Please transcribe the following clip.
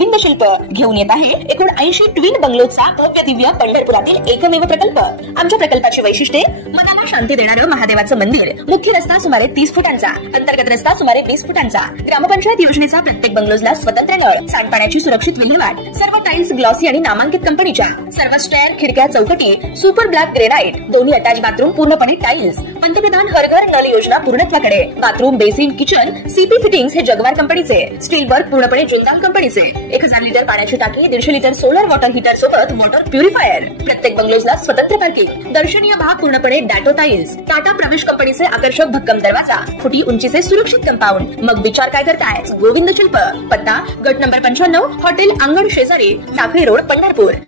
गोविंद शिल्प घेऊन येत आहे एकूण 80 ट्विन बंगलोचा भव्य दिव्य पंढरपुरातील एकमेव प्रकल्प। आमच्या प्रकल्पाची वैशिष्ट्ये मनाला शांती देणारं महादेवाचं मंदिर, मुख्य रस्ता सुमारे 30 फुटांचा, अंतर्गत रस्ता सुमारे 20 फुटांचा, ग्रामपंचायत योजनेचा प्रत्येक बंगलोजला स्वतंत्र नळ, सांडपाण्याची सुरक्षित विल्हेवाट, सर्व टाइल्स ग्लॉसी आणि नामांकित कंपनीच्या, सर्व स्टेअर, खिडक्या, चौकटी सुपर ब्लॅक ग्रेनाइट, दोन्ही अटॅच बाथरूम पूर्णपणे टाइल्स, पंतप्रधान हर घर नल योजना पूर्णत्वाकडे, bathroom, basin, kitchen CP fittings हे जगवार कंपनीचे, स्टील वर्क पूर्णपणे जुंदाल कंपनीचे, 1000 लिटर पाण्याची टाकी, 150 लिटर सोलर वॉटर हीटर सोबत वॉटर प्युरिफायर, प्रत्येक बंगलोजला स्वतंत्र पार्किंग, दर्शनीय भाग पूर्णपणे डॅटो टाइल्स, टाटा प्रवेश कंपनीचे आकर्षक भक्कम दरवाजा, फुटी उंचीचे सुरक्षित कंपाऊंड। मग विचार काय करताय? गोविंद शिल्प, पत्ता गट नंबर 95, हॉटेल अंगण शेजारी, टाकळी रोड, पंढरपूर।